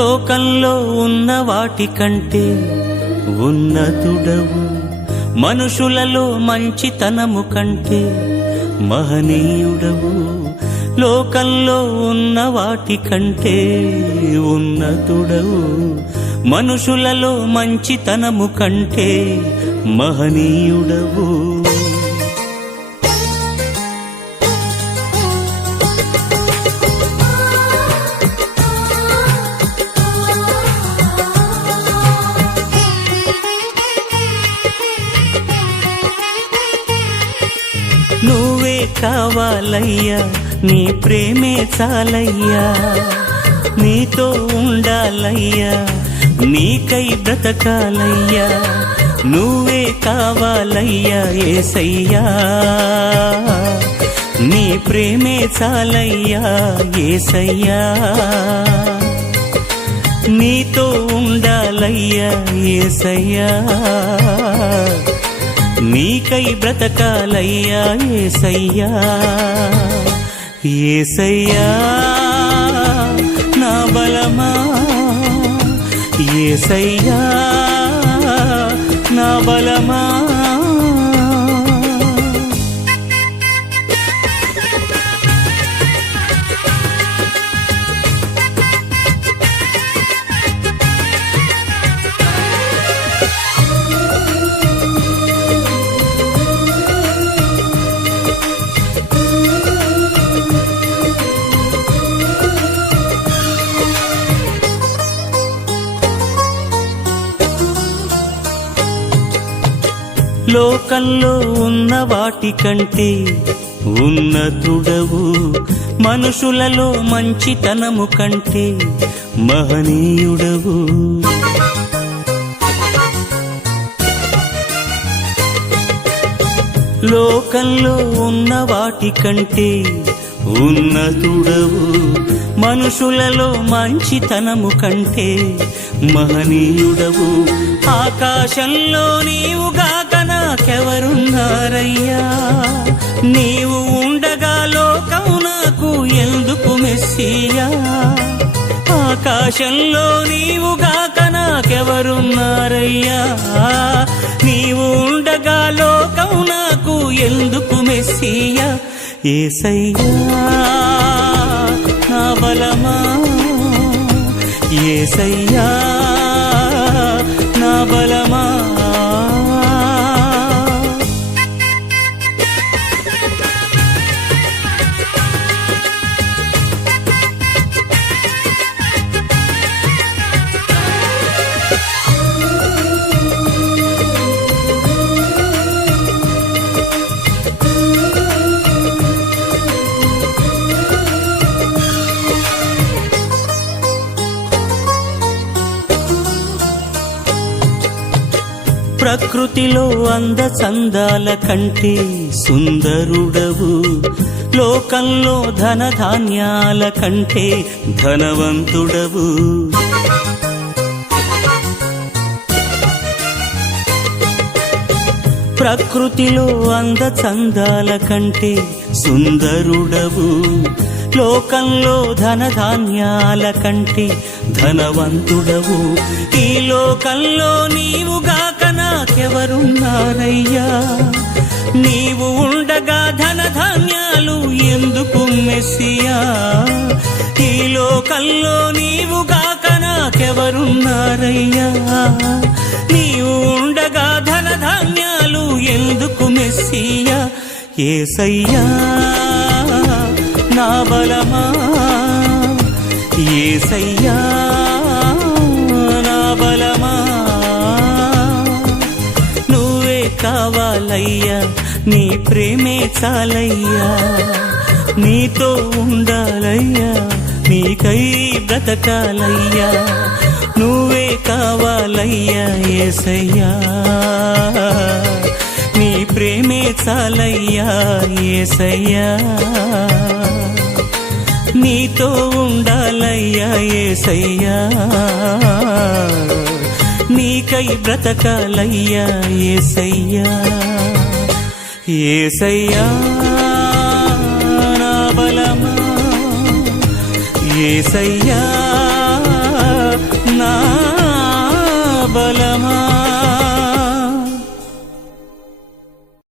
లోకంలో ఉన్న వాటికంటే ఉన్నతుడవు, మనుషులలో మంచితనము కంటే మహనీయుడవు. లోకంలో ఉన్న వాటికంటే ఉన్నతుడవు, మనుషులలో మంచితనము కంటే మహనీయుడవు. నువ్వే కావాలయ్యా, నీ ప్రేమే చాలయ్యా, నీతో ఉండాలయ్యా, నీకై బ్రతకాలయ్యా. నువ్వే కావాలయ్యా యేసయ్యా, నీ ప్రేమే చాలయ్యా యేసయ్యా, నీతో ఉండాలయ్యా యేసయ్యా, నీకై బ్రతకాలయ్యా యేసయ్యా. యేసయ్యా నా బలమా, యేసయ్యా నా బలమా. లోకంలో ఉన్న వాటికంటే ఉన్నతుడవు, మనుషులలో మంచితనము కంటే మహనీయుడవు. లోకంలో ఉన్న వాటికంటే ఉన్నతుడవు, మనుషులలో మంచితనము కంటే మహనీయుడవు. ఆకాశంలో నీవుగాక నాకెవరున్నారయ్యా, నీవు ఉండగా లోకం నాకు ఎందుకు మెస్సియా. ఆకాశంలో నీవుగాక నాకెవరున్నారయ్యా, నీవు ఉండగా లోకం నాకు ఎందుకు మెస్సియా. యేసయ్యా నా బలమా, యేసయ్యా నా బలమా. ప్రకృతిలో అందచందాల కంటే సుందరుడవు, లోకంలో ధనధాన్యాల కంటే ధనవంతుడవు. ప్రకృతిలో అందచందాల కంటే సుందరుడవు, లోకంలో ధనధాన్యాల కంటే ధనవంతుడవు. ఈ లోకంలో నీవుగాక నాకెవరున్నారయ్యా, నీవు ఉండగా ధనధాన్యాలు ఎందుకు మెస్సియా. ఈ లోకంలో నీవుగాక నాకెవరున్నారయ్యా, నీవు ఉండగా ధనధాన్యాలు ఎందుకు మెస్సియా. యేసయ్యా నా బలమా, యేసయ్యా నా బలమా. నువ్వే కావాలయ్యా, నీ ప్రేమే చాలయ్యా, నీతో ఉండాలయ్యా, నీకై బ్రతకాలయ్యా. నువ్వే కావాలయ్యా యేసయ్యా, నీ ప్రేమే చాలయ్యా యేసయ్యా, నీతో ఉండాలయ్యా యేసయ్యా, నీకై బ్రతకాలయ్యా యేసయ్యా. యేసయ్యా నా బలమా, యేసయ్యా బలమా